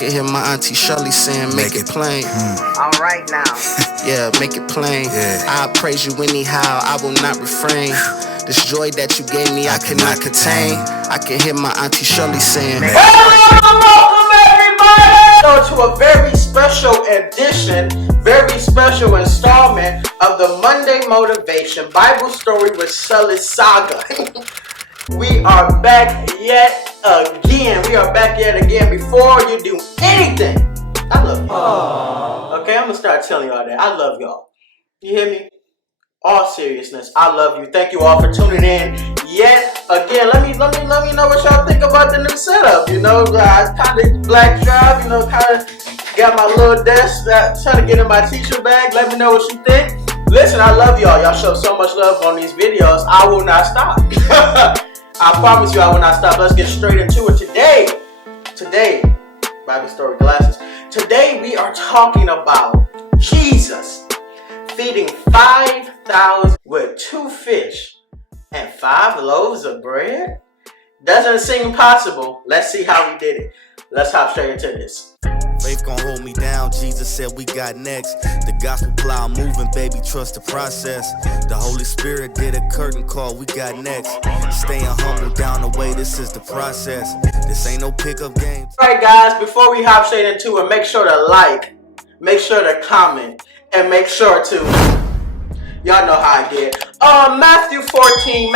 can hear my auntie Shirley saying, make it plain. All right now. Yeah, make it plain. I praise you anyhow, I will not refrain. This joy that you gave me, I cannot contain. I can hear my auntie Shirley saying, welcome everybody to a very special edition, very special installment of the Monday Motivation Bible Story with Cellus Saga. We are back yet again. Before you do anything, I love you. Okay, I'm gonna start telling y'all that. I love y'all. You hear me? All seriousness, I love you. Thank you all for tuning in yet again. Let me know what y'all think about the new setup. You know, I kind of black drive. You know, kind of got my little desk trying to get in my teacher bag. Let me know what you think. Listen, I love y'all. Y'all show so much love on these videos. I will not stop. I promise you, I will not stop. Let's get straight into it today. Bible story glasses. Today we are talking about Jesus feeding 5,000 with 2 fish and 5 loaves of bread. Doesn't seem possible. Let's see how he did it. Let's hop straight into this. Faith gon' hold me down, Jesus said we got next. The gospel plow moving, baby, trust the process. The Holy Spirit did a curtain call, we got next. Staying humble down the way, this is the process. This ain't no pickup game. Alright guys, before we hop straight into it, make sure to like, make sure to comment, and make sure to, y'all know how I get. Matthew 14.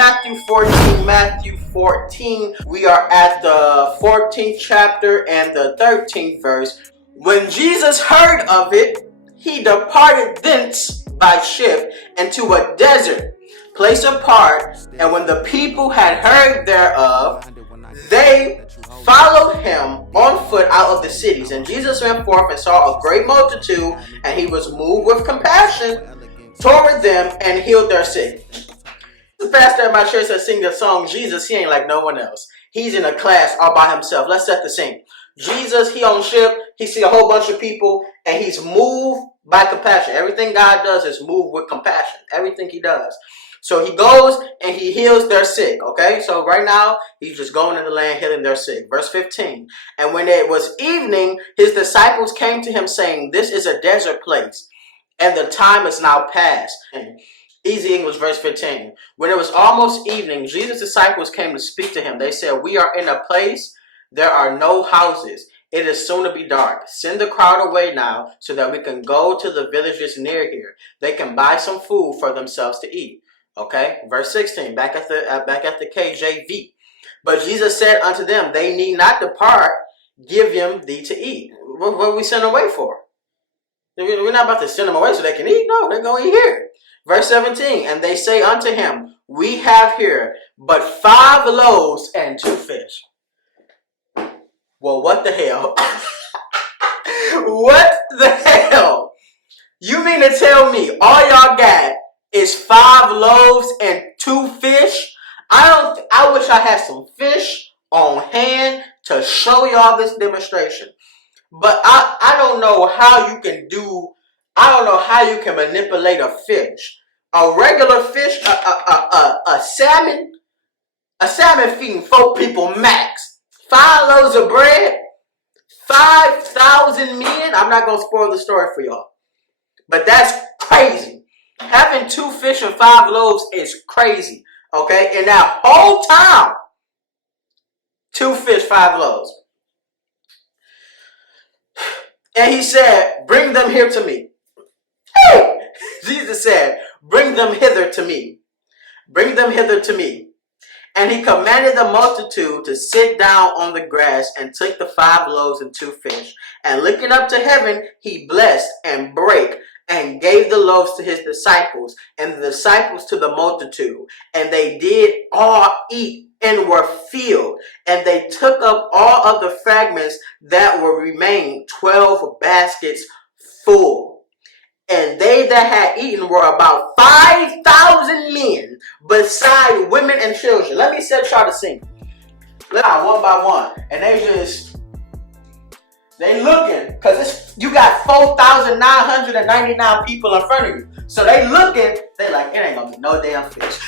We are at the 14th chapter and the 13th verse. When Jesus heard of it, he departed thence by ship into a desert place apart. And when the people had heard thereof, they followed him on foot out of the cities. And Jesus went forth and saw a great multitude, and he was moved with compassion toward them and healed their sick. The pastor at my church that sing the song Jesus, he ain't like no one else. He's in a class all by himself. Let's set the scene. Jesus, he on ship, he see a whole bunch of people, and he's moved by compassion. Everything God does is move with compassion. Everything he does. So he goes and he heals their sick. Okay, so right now he's just going in the land healing their sick. Verse 15. And when it was evening, his disciples came to him saying, this is a desert place, and the time is now past. Easy English, verse 15. When it was almost evening, Jesus' disciples came to speak to him. They said, we are in a place, there are no houses. It is soon to be dark. Send the crowd away now so that we can go to the villages near here. They can buy some food for themselves to eat. Okay, verse 16, back at the KJV. But Jesus said unto them, they need not depart, give them thee to eat. What are we sending away for? We're not about to send them away so they can eat. No, they're going to eat here. Verse 17, and they say unto him, we have here but 5 loaves and 2 fish. Well, what the hell? What the hell? You mean to tell me all y'all got is 5 loaves and 2 fish? I wish I had some fish on hand to show y'all this demonstration. But I don't know how you can manipulate a fish. A regular fish, a salmon feeding 4 people max. 5 loaves of bread, 5,000 men. I'm not going to spoil the story for y'all. But that's crazy. Having 2 fish and 5 loaves is crazy. Okay? In that whole town, 2 fish, 5 loaves. And he said, bring them here to me. Hey! Jesus said, bring them hither to me. Bring them hither to me. And he commanded the multitude to sit down on the grass, and took the 5 loaves and 2 fish. And looking up to heaven, he blessed and brake and gave the loaves to his disciples, and the disciples to the multitude. And they did all eat and were filled. And they took up all of the fragments that were remained, 12 baskets full. And they that had eaten were about 5,000 men, beside women and children. Let me set y'all the scene. One by one. And they looking, because you got 4,999 people in front of you. So they looking, they like, it ain't gonna be no damn fish.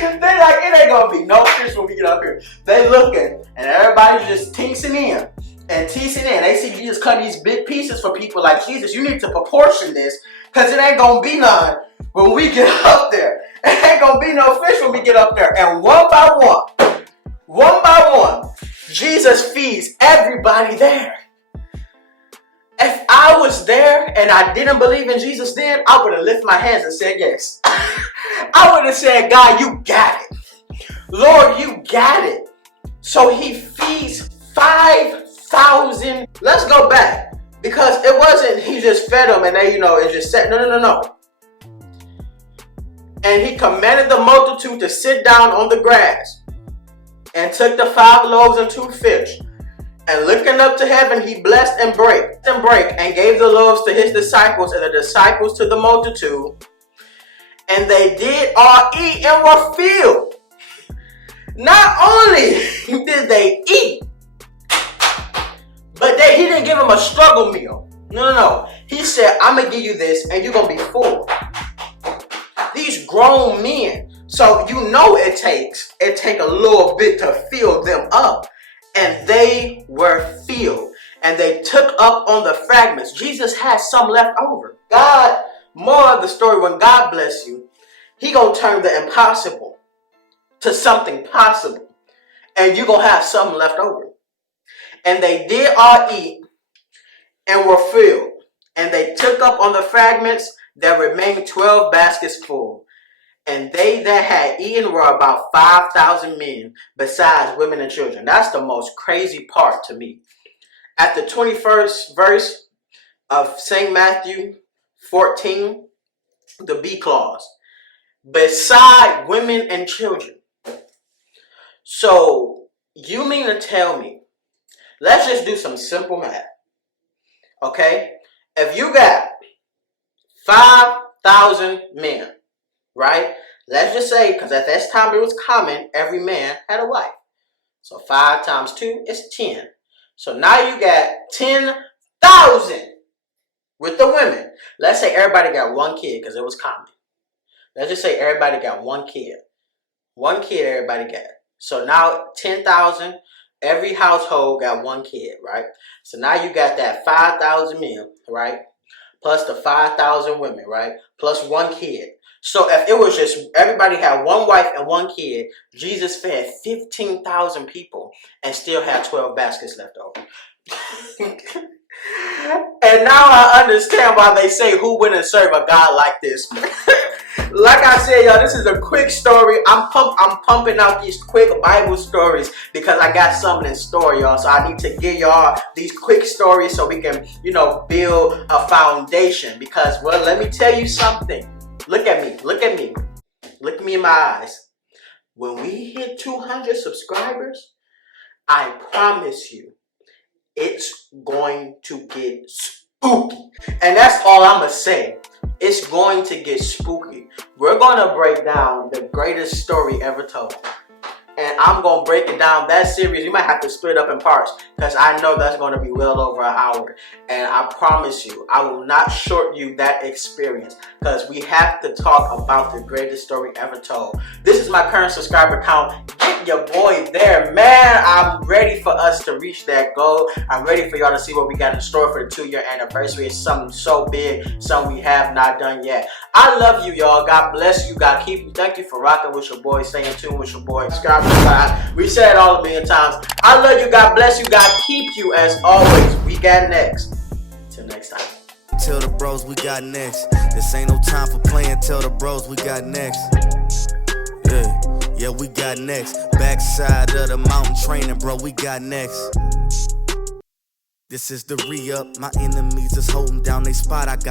They like, it ain't gonna be no fish when we get up here. They looking, and everybody's just teasing in and teasing in. They see Jesus cut these big pieces for people like, Jesus, you need to proportion this, because it ain't gonna be none when we get up there. It ain't gonna be no fish when we get up there. And one by one, Jesus feeds everybody there. If I was there and I didn't believe in Jesus then, I would have lifted my hands and said yes. I would have said, God, you got it. Lord, you got it. So he feeds 5,000. Let's go back. Because it wasn't he just fed them and they, it just said, no. And he commanded the multitude to sit down on the grass and took the 5 loaves and 2 fish. And looking up to heaven, he blessed and brake and gave the loaves to his disciples and the disciples to the multitude. And they did all eat and were filled. Not only did they eat, but he didn't give them a struggle meal. No. He said, I'm going to give you this and you're going to be full. These grown men. So it take a little bit to fill them up. And they were filled. And they took up on the fragments. Jesus had some left over. God, more of the story, when God bless you, he gonna turn the impossible to something possible. And you gonna have some left over. And they did all eat and were filled. And they took up on the fragments, there remained 12 baskets full. And they that had eaten were about 5,000 men, besides women and children. That's the most crazy part to me. At the 21st verse of St. Matthew 14, the B clause, beside women and children. So, you mean to tell me, let's just do some simple math. Okay? If you got 5,000 men, right? Let's just say, because at that time it was common, every man had a wife. So 5 times 2 is 10. So now you got 10,000 with the women. Let's say everybody got 1 kid because it was common. Let's just say everybody got 1 kid. 1 kid everybody got. So now 10,000, every household got 1 kid, right? So now you got that 5,000 men, right? Plus the 5,000 women, right? Plus 1 kid. So if it was just everybody had 1 wife and 1 kid, Jesus fed 15,000 people and still had 12 baskets left over. And now I understand why they say, who wouldn't serve a God like this? Like I said, y'all, this is a quick story. I'm pumping out these quick Bible stories because I got something in store, y'all. So I need to give y'all these quick stories so we can, build a foundation. Because, well, let me tell you something. Look at me. Look me in my eyes. When we hit 200 subscribers, I promise you, it's going to get spooky. And that's all I'm going to say. It's going to get spooky. We're going to break down the greatest story ever told. And I'm going to break it down. That series, you might have to split up in parts because I know that's going to be well over an hour. And I promise you, I will not short you that experience because we have to talk about the greatest story ever told. This is my current subscriber count. Get your boy there, man. I'm ready for us to reach that goal. I'm ready for y'all to see what we got in store for the 2-year anniversary. It's something so big, something we have not done yet. I love you, y'all. God bless you. God keep you. Thank you for rocking with your boy, staying tuned with your boy. Subscribe. We said it all a million times. I love you. God bless you. God keep you as always. We got next. Till next time. Tell the bros we got next. This ain't no time for playing. Tell the bros we got next. Yeah, we got next. Backside of the mountain training, bro. We got next. This is the re-up. My enemies is holding down they spot. I got